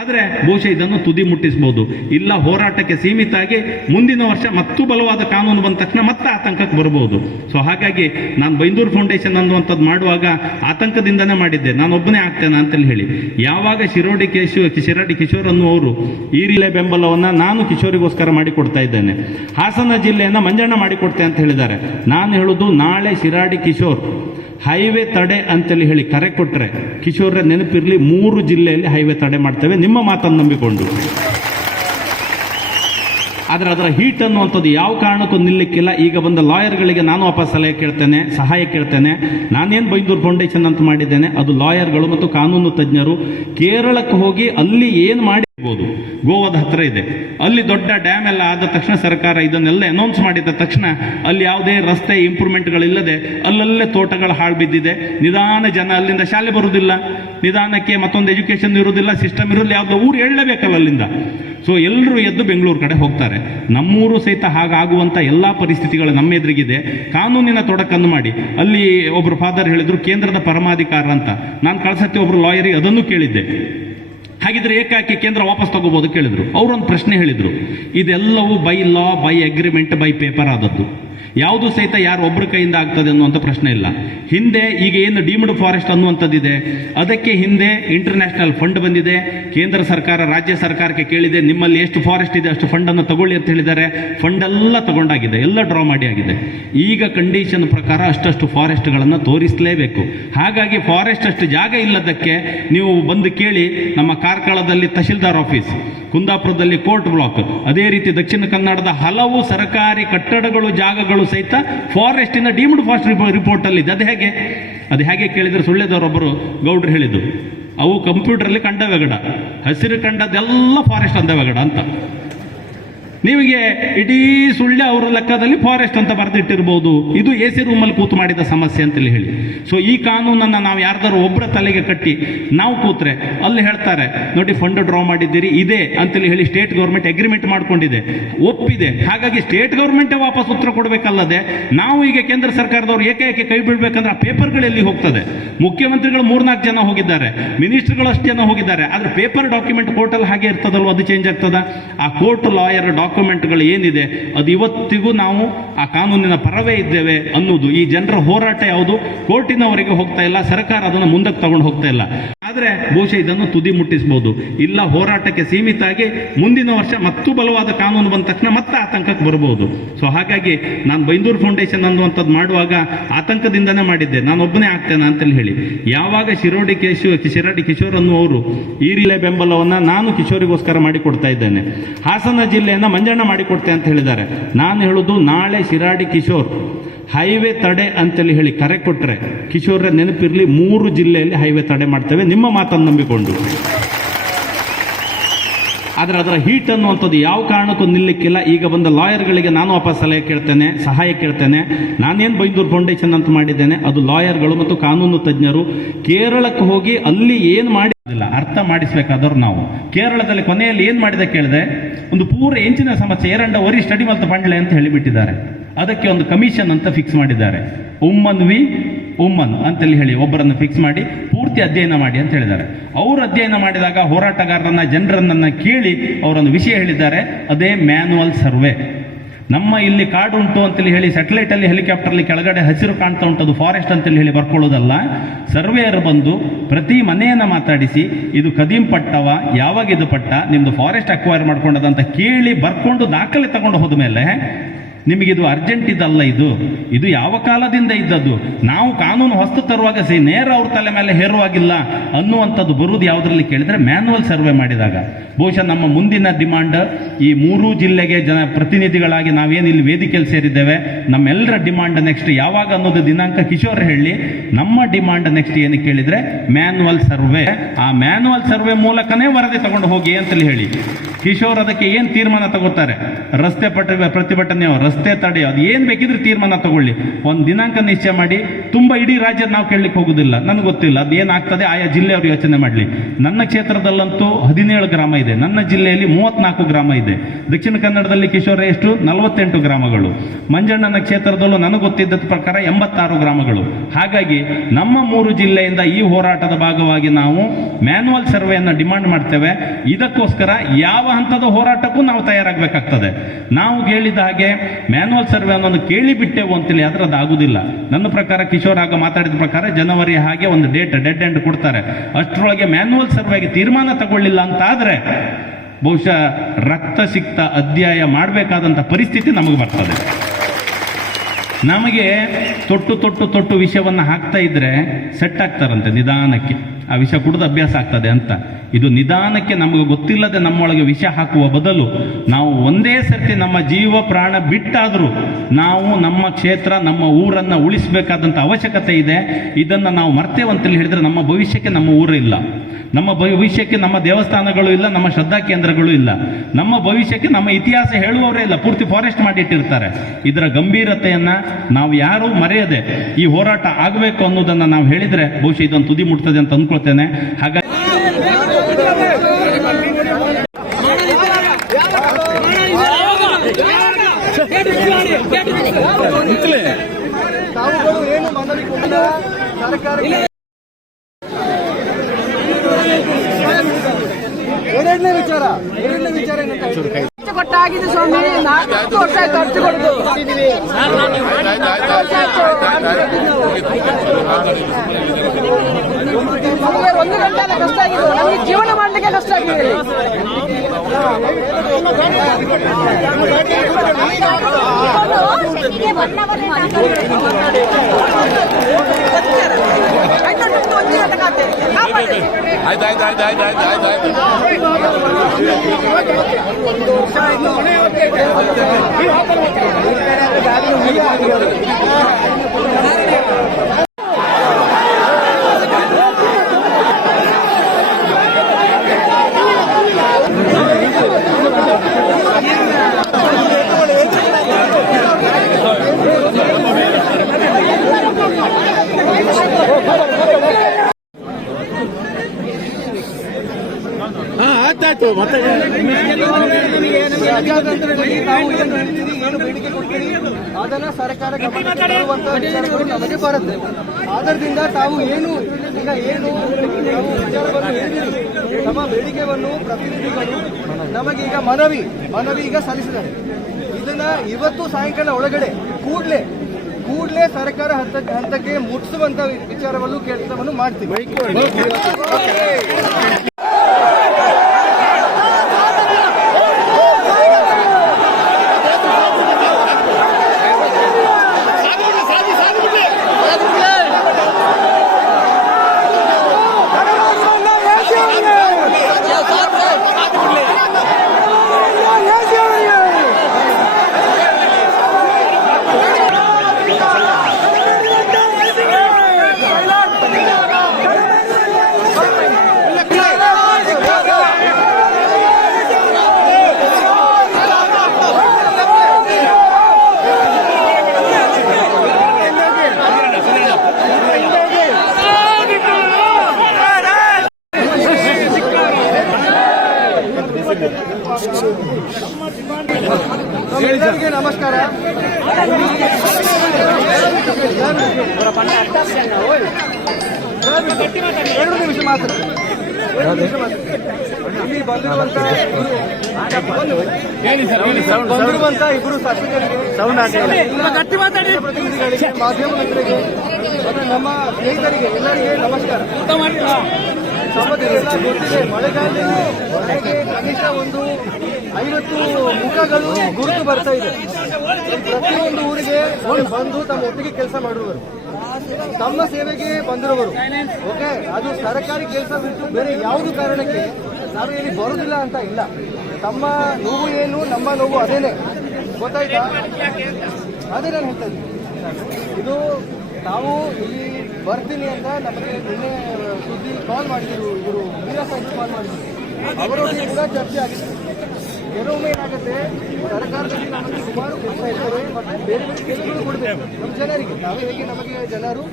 ಆದರೆ ಬಹುಶಃ ಇದನ್ನು ತುದಿ ಮುಟ್ಟಿಸಬಹುದು ಇಲ್ಲ ಹೋರಾಟಕ್ಕೆ ಸೀಮಿತ ಆಗಿ ಮುಂದಿನ ವರ್ಷ ಮತ್ತೂ ಬಲವಾದ ಕಾನೂನು ಬಂದ ತಕ್ಷಣ ಮತ್ತೆ ಆತಂಕಕ್ಕೆ ಬರಬಹುದು ಸೊ ಹಾಗಾಗಿ ನಾನು ಬೈಂದೂರು ಫೌಂಡೇಶನ್ ಅನ್ನುವಂಥದ್ದು ಮಾಡುವಾಗ ಆತಂಕದಿಂದನೇ ಮಾಡಿದ್ದೆ. ನಾನು ಒಬ್ಬನೇ ಆಗ್ತೇನೆ ಅಂತೇಳಿ ಹೇಳಿ. ಯಾವಾಗ ಶಿರೋಡಿ ಕೇಶು, ಶಿರಾಡಿ ಕಿಶೋರ್ ಅನ್ನುವರು ಈ ರೀಲೆ ಬೆಂಬಲವನ್ನು ನಾನು ಕಿಶೋರಿಗೋಸ್ಕರ ಮಾಡಿಕೊಡ್ತಾ ಇದ್ದೇನೆ. ಹಾಸನ ಜಿಲ್ಲೆಯನ್ನು ಮಂಜಣ್ಣ ಮಾಡಿಕೊಡ್ತೆ ಅಂತ ಹೇಳಿದ್ದಾರೆ. ನಾನು ಹೇಳೋದು ನಾಳೆ ಶಿರಾಡಿ ಕಿಶೋರ್ ಹೈವೇ ತಡೆ ಅಂತೇಳಿ ಹೇಳಿ ಕರೆ ಕೊಟ್ಟರೆ ಕಿಶೋರ ನೆನಪಿರಲಿ ಮೂರು ಜಿಲ್ಲೆಯಲ್ಲಿ ಹೈವೇ ತಡೆ ಮಾಡ್ತೇವೆ. ನಿಮ್ಮ ಮಾತನ್ನು ನಂಬಿಕೊಂಡು. ಆದರೆ ಅದರ ಹೀಟ್ ಅನ್ನುವಂಥದ್ದು ಯಾವ ಕಾರಣಕ್ಕೂ ನಿಲ್ಲಕ್ಕಿಲ್ಲ. ಈಗ ಬಂದ ಲಾಯರ್ಗಳಿಗೆ ನಾನು ವಾಪಸ್ ಸಲಹೆ ಕೇಳ್ತೇನೆ, ಸಹಾಯ ಕೇಳ್ತೇನೆ. ನಾನೇನು ಬೈಂದೂರು ಫೌಂಡೇಶನ್ ಅಂತ ಮಾಡಿದ್ದೇನೆ, ಅದು ಲಾಯರ್ಗಳು ಮತ್ತು ಕಾನೂನು ತಜ್ಞರು ಕೇರಳಕ್ಕೆ ಹೋಗಿ ಅಲ್ಲಿ ಏನು ಮಾಡಿರ್ಬೋದು. ಗೋವಾದ ಹತ್ರ ಇದೆ. ಅಲ್ಲಿ ದೊಡ್ಡ ಡ್ಯಾಮ್ ಎಲ್ಲ ಆದ ತಕ್ಷಣ ಸರ್ಕಾರ ಇದನ್ನೆಲ್ಲ ಅನೌನ್ಸ್ ಮಾಡಿದ ತಕ್ಷಣ ಅಲ್ಲಿ ಯಾವುದೇ ರಸ್ತೆ ಇಂಪ್ರೂವ್ಮೆಂಟ್ಗಳಿಲ್ಲದೆ ಅಲ್ಲಲ್ಲೇ ತೋಟಗಳು ಹಾಳು ಬಿದ್ದಿದೆ. ನಿಧಾನ ಜನ ಅಲ್ಲಿಂದ ಶಾಲೆ ಬರುವುದಿಲ್ಲ ನಿಧಾನಕ್ಕೆ ಮತ್ತೊಂದು ಎಜುಕೇಷನ್ ಇರೋದಿಲ್ಲ ಸಿಸ್ಟಮ್ ಇರೋದಿಲ್ಲ ಯಾವುದೋ ಊರು ಹೇಳಲೇಬೇಕಲ್ಲ ಅಲ್ಲಿಂದ. ಸೊ ಎಲ್ಲರೂ ಎದ್ದು ಬೆಂಗಳೂರು ಕಡೆ ಹೋಗ್ತಾರೆ. ನಮ್ಮೂರು ಸಹಿತ ಹಾಗಾಗುವಂಥ ಎಲ್ಲ ಪರಿಸ್ಥಿತಿಗಳು ನಮ್ಮ ಎದುರಿಗಿದೆ. ಕಾನೂನಿನ ತೊಡಕನ್ನು ಮಾಡಿ. ಅಲ್ಲಿ ಒಬ್ಬರು ಫಾದರ್ ಹೇಳಿದರು, ಕೇಂದ್ರದ ಪರಮಾಧಿಕಾರ ಅಂತ. ನಾನು ಕಳ್ಸತ್ತೆ ಒಬ್ಬರು ಲಾಯರಿಗೆ ಅದನ್ನು ಕೇಳಿದ್ದೆ. ಹಾಗಿದ್ರೆ ಏಕಾಕಿ ಕೇಂದ್ರ ವಾಪಸ್ ತಗೋಬೋದು ಕೇಳಿದ್ರು. ಅವರೊಂದು ಪ್ರಶ್ನೆ ಹೇಳಿದರು. ಇದೆಲ್ಲವೂ by law by agreement by paper ಆದದ್ದು. ಯಾವುದು ಸಹಿತ ಯಾರು ಒಬ್ಬರ ಕೈಯಿಂದ ಆಗ್ತದೆ ಅನ್ನುವಂಥ ಪ್ರಶ್ನೆ ಇಲ್ಲ. ಹಿಂದೆ ಈಗ ಏನು ಡೀಮ್ಡ್ ಫಾರೆಸ್ಟ್ ಅನ್ನುವಂಥದ್ದಿದೆ, ಅದಕ್ಕೆ ಹಿಂದೆ ಇಂಟರ್ನ್ಯಾಷನಲ್ ಫಂಡ್ ಬಂದಿದೆ, ಕೇಂದ್ರ ಸರ್ಕಾರ, ರಾಜ್ಯ ಸರ್ಕಾರಕ್ಕೆ ಕೇಳಿದೆ, ನಿಮ್ಮಲ್ಲಿ ಎಷ್ಟು ಫಾರೆಸ್ಟ್ ಇದೆ ಅಷ್ಟು ಫಂಡನ್ನು ತಗೊಳ್ಳಿ ಅಂತ ಹೇಳಿದ್ದಾರೆ ಫಂಡ್ ಎಲ್ಲ ತಗೊಂಡಾಗಿದೆ, ಎಲ್ಲ ಡ್ರಾ ಮಾಡಿ ಆಗಿದೆ. ಈಗ ಕಂಡೀಷನ್ ಪ್ರಕಾರ ಅಷ್ಟಷ್ಟು ಫಾರೆಸ್ಟ್ಗಳನ್ನು ತೋರಿಸಲೇಬೇಕು. ಹಾಗಾಗಿ ಫಾರೆಸ್ಟ್ ಅಷ್ಟು ಜಾಗ ಇಲ್ಲದಕ್ಕೆ ನೀವು ಬಂದು ಕೇಳಿ ನಮ್ಮ ಕಾರ್ಕಳದಲ್ಲಿ ತಹಶೀಲ್ದಾರ್ ಆಫೀಸ್, ಕುಂದಾಪುರದಲ್ಲಿ ಕೋರ್ಟ್ ಬ್ಲಾಕ್, ಅದೇ ರೀತಿ ದಕ್ಷಿಣ ಕನ್ನಡದ ಹಲವು ಸರ್ಕಾರಿ ಕಟ್ಟಡಗಳು ಜಾಗಗಳು ಸಹಿತ ಫಾರೆಸ್ಟಿನ ಡೀಮ್ಡ್ ಫಾರೆಸ್ಟ್ ರಿಪೋರ್ಟ್ ಅಲ್ಲಿ ಅದು ಹೇಗೆ? ಅದು ಹೇಗೆ ಕೇಳಿದ್ರೆ ಸುಳ್ಳೆದವರೊಬ್ಬರು ಗೌಡ್ರು ಹೇಳಿದ್ದು, ಅವು ಕಂಪ್ಯೂಟರಲ್ಲಿ ಕಂಡವೆಗಡ ಹಸಿರು ಕಂಡದೆಲ್ಲ ಫಾರೆಸ್ಟ್ ಅಂದವೆಗಡ ಅಂತ. ನಿಮಗೆ ಇಡೀ ಸುಳ್ಳ ಅವರ ಲೆಕ್ಕದಲ್ಲಿ ಫಾರೆಸ್ಟ್ ಅಂತ ಬರೆದಿಟ್ಟಿರ್ಬೋದು. ಇದು ಎ ಸಿ ರೂಮಲ್ಲಿ ಕೂತು ಮಾಡಿದ ಸಮಸ್ಯೆ ಅಂತೇಳಿ ಹೇಳಿ. ಸೊ ಈ ಕಾನೂನನ್ನು ನಾವು ಯಾರ್ದಾರು ಒಬ್ಬರ ತಲೆಗೆ ಕಟ್ಟಿ ನಾವು ಕೂತ್ರೆ ಅಲ್ಲಿ ಹೇಳ್ತಾರೆ, ನೋಡಿ ಫಂಡ್ ಡ್ರಾ ಮಾಡಿದ್ದೀರಿ, ಇದೆ ಅಂತೇಳಿ ಹೇಳಿ ಸ್ಟೇಟ್ ಗೌರ್ಮೆಂಟ್ ಅಗ್ರಿಮೆಂಟ್ ಮಾಡಿಕೊಂಡಿದೆ. ಒಪ್ಪಿದೆ. ಹಾಗಾಗಿ ಸ್ಟೇಟ್ ಗೌರ್ಮೆಂಟೇ ವಾಪಸ್ ಉತ್ತರ ಕೊಡಬೇಕಲ್ಲದೆ, ನಾವು ಈಗ ಕೇಂದ್ರ ಸರ್ಕಾರದವರು ಏಕೆ ಕೈ ಬಿಡ್ಬೇಕಂದ್ರೆ ಆ ಪೇಪರ್ಗಳೆಲ್ಲಿ ಹೋಗ್ತದೆ? ಮುಖ್ಯಮಂತ್ರಿಗಳು ಮೂರ್ನಾಲ್ಕು ಜನ ಹೋಗಿದ್ದಾರೆ. ಮಿನಿಸ್ಟರ್ಗಳು ಅಷ್ಟು ಜನ ಹೋಗಿದ್ದಾರೆ. ಆದರೆ ಪೇಪರ್ ಡಾಕ್ಯುಮೆಂಟ್ ಕೋರ್ಟಲ್ಲಿ ಹಾಗೆ ಇರ್ತದಲ್ವ? ಅದು ಚೇಂಜ್ ಆಗ್ತದ? ಆ ಕೋರ್ಟ್ ಲಾಯರ್ ಡಾಕ್ಯುಮೆಂಟ್ಗಳು ಏನಿದೆ, ಅದು ಇವತ್ತಿಗೂ ನಾವು ಆ ಕಾನೂನಿನ ಪರವೇ ಇದ್ದೇವೆ ಅನ್ನೋದು. ಈ ಜನರ ಹೋರಾಟ ಯಾವುದು? ಕೋರ್ಟಿನವರೆಗೆ ಹೋಗ್ತಾ ಇಲ್ಲ, ಸರ್ಕಾರ ಅದನ್ನು ಮುಂದಕ್ಕೆ ತಗೊಂಡು ಹೋಗ್ತಾ ಇಲ್ಲ. ಆದರೆ ಬಹುಶಃ ಇದನ್ನು ತುದಿ ಮುಟ್ಟಿಸಬಹುದು ಇಲ್ಲ, ಹೋರಾಟಕ್ಕೆ ಸೀಮಿತ ಆಗಿ ಮುಂದಿನ ವರ್ಷ ಮತ್ತೂ ಬಲವಾದ ಕಾನೂನು ಬಂದ ತಕ್ಷಣ ಮತ್ತೆ ಆತಂಕಕ್ಕೆ ಬರಬಹುದು ಸೊ ಹಾಗಾಗಿ ನಾನು ಬೈಂದೂರು ಫೌಂಡೇಶನ್ ಅನ್ನುವಂಥದ್ದು ಮಾಡುವಾಗ ಆತಂಕದಿಂದನೇ ಮಾಡಿದ್ದೆ. ನಾನು ಒಬ್ಬನೇ ಆಗ್ತೇನೆ ಅಂತೇಳಿ ಹೇಳಿ. ಯಾವಾಗ ಶಿರೋಡಿ ಕೇಶು, ಶಿರಾಡಿ ಕಿಶೋರ್ ಅನ್ನುವರು ಈ ರೀತಿಯ ಬೆಂಬಲವನ್ನು ನಾನು ಕಿಶೋರಿಗೋಸ್ಕರ ಮಾಡಿಕೊಡ್ತಾ ಇದ್ದೇನೆ. ಹಾಸನ ಜಿಲ್ಲೆಯನ್ನು ಮಂಜಣ್ಣ ಮಾಡಿಕೊಡ್ತೆ ಅಂತ ಹೇಳಿದ್ದಾರೆ. ನಾನು ಹೇಳೋದು ನಾಳೆ ಶಿರಾಡಿ ಕಿಶೋರ್, ಹೈವೇ ತಡೆ ಅಂತೇಳಿ ಹೇಳಿ ಕರೆ ಕೊಟ್ಟರೆ ಕಿಶೋರ್ರ ನೆನಪಿರಲಿ ಮೂರು ಜಿಲ್ಲೆಯಲ್ಲಿ ಹೈವೇ ತಡೆ ಮಾಡ್ತೇವೆ. ನಿಮ್ಮ ಮಾತನ್ನು ನಂಬಿಕೊಂಡು. ಆದರೆ ಅದರ ಹೀಟ್ ಅನ್ನುವಂಥದ್ದು ಯಾವ ಕಾರಣಕ್ಕೂ ನಿಲ್ಲಕ್ಕಿಲ್ಲ. ಈಗ ಬಂದ ಲಾಯರ್ಗಳಿಗೆ ನಾನು ವಾಪಸ್ ಸಲಹೆ ಕೇಳ್ತೇನೆ, ಸಹಾಯ ಕೇಳ್ತೇನೆ. ನಾನೇನು ಬೈಂದೂರು ಫೌಂಡೇಶನ್ ಅಂತ ಮಾಡಿದ್ದೇನೆ, ಅದು ಲಾಯರ್ಗಳು ಮತ್ತು ಕಾನೂನು ತಜ್ಞರು ಕೇರಳಕ್ಕೆ ಹೋಗಿ ಅಲ್ಲಿ ಏನು ಮಾಡಿಲ್ಲ, ಅರ್ಥ ಮಾಡಿಸ್ಬೇಕಾದವ್ರು ನಾವು. ಕೇರಳದಲ್ಲಿ ಕೊನೆಯಲ್ಲಿ ಏನು ಮಾಡಿದೆ ಕೇಳಿದೆ ಒಂದು ಪೂರ ಎಂಚಿನ ಸಮಸ್ಯೆ ಏರಂಡ ವರಿ ಸ್ಟಡಿ ಮತ್ತು ಬಂಡಳೆ ಅಂತ ಹೇಳಿಬಿಟ್ಟಿದ್ದಾರೆ. ಅದಕ್ಕೆ ಒಂದು ಕಮಿಷನ್ ಅಂತ ಫಿಕ್ಸ್ ಮಾಡಿದ್ದಾರೆ. ಉಮ್ಮನ್ ವಿ ಉಮ್ಮನ್ ಅಂತೇಳಿ ಹೇಳಿ ಒಬ್ಬರನ್ನು ಫಿಕ್ಸ್ ಮಾಡಿ ಅಧ್ಯಯನ ಮಾಡಿ ಅಂತ ಹೇಳಿದ್ದಾರೆ. ಅವರು ಅಧ್ಯಯನ ಮಾಡಿದಾಗ ಹೋರಾಟಗಾರರನ್ನ, ಜನರನ್ನ ಕೇಳಿ ಅವರೊಂದು ವಿಷಯ ಹೇಳಿದ್ದಾರೆ. ಅದೇ ಮ್ಯಾನುವಲ್ ಸರ್ವೆ. ನಮ್ಮ ಇಲ್ಲಿ ಕಾಡು ಉಂಟು ಅಂತೇಳಿ ಹೇಳಿ ಸ್ಯಾಟಲೈಟ್ ಅಲ್ಲಿ ಹೆಲಿಕಾಪ್ಟರ್ಲಿ ಕೆಳಗಡೆ ಹಸಿರು ಕಾಣ್ತಾ ಉಂಟು ಫಾರೆಸ್ಟ್ ಅಂತೇಳಿ ಹೇಳಿ ಬರ್ಕೊಳ್ಳೋದಲ್ಲ. ಸರ್ವೇಯರ್ ಬಂದು ಪ್ರತಿ ಮನೆಯನ್ನು ಮಾತಾಡಿಸಿ, ಇದು ಕದೀಂ ಪಟ್ಟವ, ಯಾವಾಗ ಇದು ಪಟ್ಟ, ನಿಮ್ದು ಫಾರೆಸ್ಟ್ ಅಕ್ವೈರ್ ಮಾಡ್ಕೊಂಡದಂತ ಕೇಳಿ ಬರ್ಕೊಂಡು ದಾಖಲೆ ತಗೊಂಡು ಹೋದ ಮೇಲೆ ನಿಮಗಿದು ಅರ್ಜೆಂಟ್ ಇದಲ್ಲ ಇದು. ಇದು ಯಾವ ಕಾಲದಿಂದ ಇದ್ದದ್ದು? ನಾವು ಕಾನೂನು ಹೊಸ್ತು ತರುವಾಗ ಸಿ ನೇರ ಅವ್ರ ತಲೆ ಮೇಲೆ ಹೇರುವಾಗಿಲ್ಲ ಅನ್ನುವಂಥದ್ದು ಬರುವುದು ಯಾವುದರಲ್ಲಿ ಕೇಳಿದರೆ ಮ್ಯಾನುವಲ್ ಸರ್ವೆ ಮಾಡಿದಾಗ. ಬಹುಶಃ ನಮ್ಮ ಮುಂದಿನ ಡಿಮಾಂಡ್ ಈ ಮೂರೂ ಜಿಲ್ಲೆಗೆ ಜನ ಪ್ರತಿನಿಧಿಗಳಾಗಿ ನಾವೇನು ಇಲ್ಲಿ ವೇದಿಕೆಯಲ್ಲಿ ಸೇರಿದ್ದೇವೆ. ನಮ್ಮೆಲ್ಲರ ಡಿಮಾಂಡ್ ನೆಕ್ಸ್ಟ್ ಯಾವಾಗ ಅನ್ನೋದು ದಿನಾಂಕ ಕಿಶೋರ್ ಹೇಳಿ. ನಮ್ಮ ಡಿಮಾಂಡ್ ನೆಕ್ಸ್ಟ್ ಏನು ಕೇಳಿದರೆ ಮ್ಯಾನುವಲ್ ಸರ್ವೆ ಆ ಮ್ಯಾನುವಲ್ ಸರ್ವೆ ಮೂಲಕನೇ ವರದಿ ತಗೊಂಡು ಹೋಗಿ ಅಂತೇಳಿ ಹೇಳಿ. ಕಿಶೋರ್ ಅದಕ್ಕೆ ಏನು ತೀರ್ಮಾನ ತಗೋತಾರೆ? ರಸ್ತೆ ಪಟ್ಟ ಪ್ರತಿಭಟನೆ ರಸ್ತೆ ತಡೆ, ಅದು ಏನು ಬೇಕಿದ್ರೆ ತೀರ್ಮಾನ ತಗೊಳ್ಳಿ. ಒಂದು ದಿನಾಂಕ ನಿಶ್ಚಯ ಮಾಡಿ, ತುಂಬ ಇಡೀ ರಾಜ್ಯ ನಾವು ಕೇಳಲಿಕ್ಕೆ ಹೋಗೋದಿಲ್ಲ. ನನಗೆ ಗೊತ್ತಿಲ್ಲ, ಅದು ಏನಾಗ್ತದೆ ಆಯಾ ಜಿಲ್ಲೆಯವರು ಯೋಚನೆ ಮಾಡಲಿ. ನನ್ನ ಕ್ಷೇತ್ರದಲ್ಲಂತೂ ಹದಿನೇಳು ಗ್ರಾಮ ಇದೆ. ನನ್ನ ಜಿಲ್ಲೆಯಲ್ಲಿ ಮೂವತ್ನಾಲ್ಕು ಗ್ರಾಮ ಇದೆ. ದಕ್ಷಿಣ ಕನ್ನಡದಲ್ಲಿ ಕಿಶೋರ ಎಷ್ಟು? ನಲವತ್ತೆಂಟು ಗ್ರಾಮಗಳು. ಮಂಜಣ್ಣನ ಕ್ಷೇತ್ರದಲ್ಲೂ ನನಗೆ ಗೊತ್ತಿದ್ದ ಪ್ರಕಾರ ಎಂಬತ್ತಾರು ಗ್ರಾಮಗಳು. ಹಾಗಾಗಿ ನಮ್ಮ ಮೂರು ಜಿಲ್ಲೆಯಿಂದ ಈ ಹೋರಾಟದ ಭಾಗವಾಗಿ ನಾವು ಮ್ಯಾನುವಲ್ ಸರ್ವೆಯನ್ನು ಡಿಮಾಂಡ್ ಮಾಡ್ತೇವೆ. ಇದಕ್ಕೋಸ್ಕರ ಯಾವ ಹಂತದ ಹೋರಾಟಕ್ಕೂ ನಾವು ತಯಾರಾಗಬೇಕಾಗ್ತದೆ. ನಾವು ಕೇಳಿದ ಹಾಗೆ ಮ್ಯಾನುವಲ್ ಸರ್ವೆ ಅನ್ನೋದು ಕೇಳಿಬಿಟ್ಟೆವು ಅಂತೇಳಿ ಆದರೆ ಅದು ಆಗುದಿಲ್ಲ ನನ್ನ ಪ್ರಕಾರ ಕಿಶೋರ್ ಆಗ ಮಾತಾಡಿದ ಪ್ರಕಾರ ಜನವರಿ ಹಾಗೆ ಒಂದು ಡೇಟ್ ಡೆಡ್ ಎಂಡ್ ಕೊಡ್ತಾರೆ. ಅಷ್ಟರೊಳಗೆ ಮ್ಯಾನುವಲ್ ಆಗಿ ತೀರ್ಮಾನ ತಗೊಳ್ಳಿಲ್ಲ ಅಂತ ಆದ್ರೆ ಬಹುಶಃ ರಕ್ತ ಸಿಕ್ತ ಅಧ್ಯಾಯ ಮಾಡಬೇಕಾದಂಥ ಪರಿಸ್ಥಿತಿ ನಮಗೆ ಬರ್ತದೆ. ನಮಗೆ ತೊಟ್ಟು ತೊಟ್ಟು ತೊಟ್ಟು ವಿಷಯವನ್ನು ಹಾಕ್ತಾ ಇದ್ರೆ ಸೆಟ್ ಆಗ್ತಾರಂತೆ ನಿಧಾನಕ್ಕೆ. ಆ ವಿಷ ಕುಡಿದು ಅಭ್ಯಾಸ ಆಗ್ತದೆ ಅಂತ. ಇದು ನಿಧಾನಕ್ಕೆ ನಮಗೆ ಗೊತ್ತಿಲ್ಲದೆ ನಮ್ಮೊಳಗೆ ವಿಷ ಹಾಕುವ ಬದಲು ನಾವು ಒಂದೇ ಸರ್ತಿ ನಮ್ಮ ಜೀವ ಪ್ರಾಣ ಬಿಟ್ಟಾದರೂ ನಾವು ನಮ್ಮ ಕ್ಷೇತ್ರ, ನಮ್ಮ ಊರನ್ನು ಉಳಿಸಬೇಕಾದಂಥ ಅವಶ್ಯಕತೆ ಇದೆ. ಇದನ್ನು ನಾವು ಮರ್ತೇವಂತೇಳಿ ಹೇಳಿದರೆ ನಮ್ಮ ಭವಿಷ್ಯಕ್ಕೆ ನಮ್ಮ ಊರಿಲ್ಲ ನಮ್ಮ ಭವಿಷ್ಯಕ್ಕೆ ನಮ್ಮ ದೇವಸ್ಥಾನಗಳು ಇಲ್ಲ, ನಮ್ಮ ಶ್ರದ್ಧಾ ಕೇಂದ್ರಗಳು ಇಲ್ಲ. ನಮ್ಮ ಭವಿಷ್ಯಕ್ಕೆ ನಮ್ಮ ಇತಿಹಾಸ ಹೇಳುವವರೇ ಇಲ್ಲ. ಪೂರ್ತಿ ಫಾರೆಸ್ಟ್ ಮಾಡಿಟ್ಟಿರ್ತಾರೆ ಇದರ ಗಂಭೀರತೆಯನ್ನು ನಾವು ಯಾರೂ ಮರೆಯದೆ ಈ ಹೋರಾಟ ಆಗಬೇಕು ಅನ್ನೋದನ್ನು ನಾವು ಹೇಳಿದ್ರೆ ಬಹುಶಃ ಇದೊಂದು ತುದಿ ಮುಟ್ತದೆ ಅಂತ ಅಂದ್ಕೊಳ್ತೇನೆ ಹಾಗಾಗಿ ಏನು ಕೊಟ್ಟಾಗಿದೆ ಸ್ವಾಮಿ ನಾಲ್ಕು ವರ್ಷ ಆಯ್ತು ಖರ್ಚು ಕೊಡುದು ನಾಲ್ಕು ವರ್ಷ ಆಯ್ತು. ನಮಗೆ ಒಂದು ಗಂಟೆ ಎಲ್ಲ ಕಷ್ಟ ಆಗಿದೆ ನಮಗೆ ಜೀವನ ಮಾಡ್ಲಿಕ್ಕೆ ಕಷ್ಟ ಆಗಿದೆ ಆಯ್ತು ನಿಮ್ದು ಒಂದು ಗಂಟೆ ಖಾತೆ ಕಾಪಾಡಿ. ಆಯ್ತು ಆಯ್ತು ಆಯ್ತು ಆಯ್ತು ಆಯ್ತು ಆಯ್ತು ಹಾಕಲ್ಲ ರಾಜ್ಯಾದ್ಯಂತರದಲ್ಲಿ ಮತ್ತೆ ಅದನ್ನ ಸರ್ಕಾರ ನಮಗೆ ಬರುತ್ತೆ. ಆದ್ದರಿಂದ ತಾವು ಏನು ಈಗ ಏನು ನಮ್ಮ ಬೇಡಿಕೆಯನ್ನು ಪ್ರತಿನಿಧಿಗಳು ನಮಗೀಗ ಮನವಿ ಮನವಿ ಈಗ ಸಲ್ಲಿಸಿದ್ದಾರೆ. ಇದನ್ನ ಇವತ್ತು ಸಾಯಂಕಾಲ ಒಳಗಡೆ ಕೂಡಲೇ ಕೂಡಲೇ ಸರ್ಕಾರ ಹಂತ ಹಂತಕ್ಕೆ ಮುಟ್ಟಿಸುವಂತ ವಿಚಾರವನ್ನು ಕೆಲಸವನ್ನು ಮಾಡ್ತೀವಿ ಎಲ್ಲರಿಗೆ ನಮಸ್ಕಾರ. ಎರಡು ನಿಮಿಷ ಮಾತ್ರ. ಇಲ್ಲಿ ಬಂದಿರುವಂತ ಬಂದಿರುವಂತ ಇಬ್ಬರು ಶಾಸಕರಿಗೆ ಎಲ್ಲ ಪ್ರತಿನಿಧಿಗಳಿಗೆ ಮಾಧ್ಯಮ ಮಿತ್ರರಿಗೆ ಮತ್ತೆ ನಮ್ಮ ಸ್ನೇಹಿತರಿಗೆ ಎಲ್ಲರಿಗೆ ನಮಸ್ಕಾರ. ಗೊತ್ತಿದೆ ಮಳೆಗಾಲದಲ್ಲಿ ಮಳೆಗೆ ಕನಿಷ್ಠ ಒಂದು ಐವತ್ತು ಮುಖಗಳು ಗುರುತು ಬರ್ತಾ ಇದೆ. ಪ್ರತಿಯೊಂದು ಊರಿಗೆ ಬಂದು ತಮ್ಮ ಒಟ್ಟಿಗೆ ಕೆಲಸ ಮಾಡಿರುವರು ತಮ್ಮ ಸೇವೆಗೆ ಬಂದಿರುವರು ಓಕೆ? ಅದು ಸರ್ಕಾರಿ ಕೆಲಸ ಬಿಟ್ಟು ಬೇರೆ ಯಾವುದು ಕಾರಣಕ್ಕೆ ನಾವು ಇಲ್ಲಿ ಬರುವುದಿಲ್ಲ ಅಂತ ಇಲ್ಲ. ತಮ್ಮ ನೋವು ಏನು, ನಮ್ಮ ನೋವು ಅದೇನೆ. ಗೊತ್ತಾಯ್ತಾ? ಅದೇ ನಾನು ಹೇಳ್ತಾ ಇದು ನಾವು ಇಲ್ಲಿ ಬರ್ತೀನಿ ಅಂತ ನಮಗೆ ನಿನ್ನೆ ಸುದ್ದಿ ಕಾಲ್ ಮಾಡಿದ್ರು ಇವರು ವೀರಸಾಹಿ ಕಾಲ್ ಮಾಡಿದ್ರು. ಅವರೊಟ್ಟಿಗೆ ಕೂಡ ಚರ್ಚೆ ಆಗಿದೆ ಕೆಲವೊಮ್ಮೆ ಏನಾಗುತ್ತೆ ಸರ್ಕಾರದಲ್ಲಿ ನಮಗೆ ಸುಮಾರು ಕೆಲಸ ಇರ್ತವೆ ಬೇರೆ ಬೇರೆ ಕೆಲಸಗಳು ಕೊಡಬೇಕು. ನಮ್ಮ ಜನರಿಗೆ, ನಾವೇ ಹೇಗೆ ನಮಗೆ ಜನರು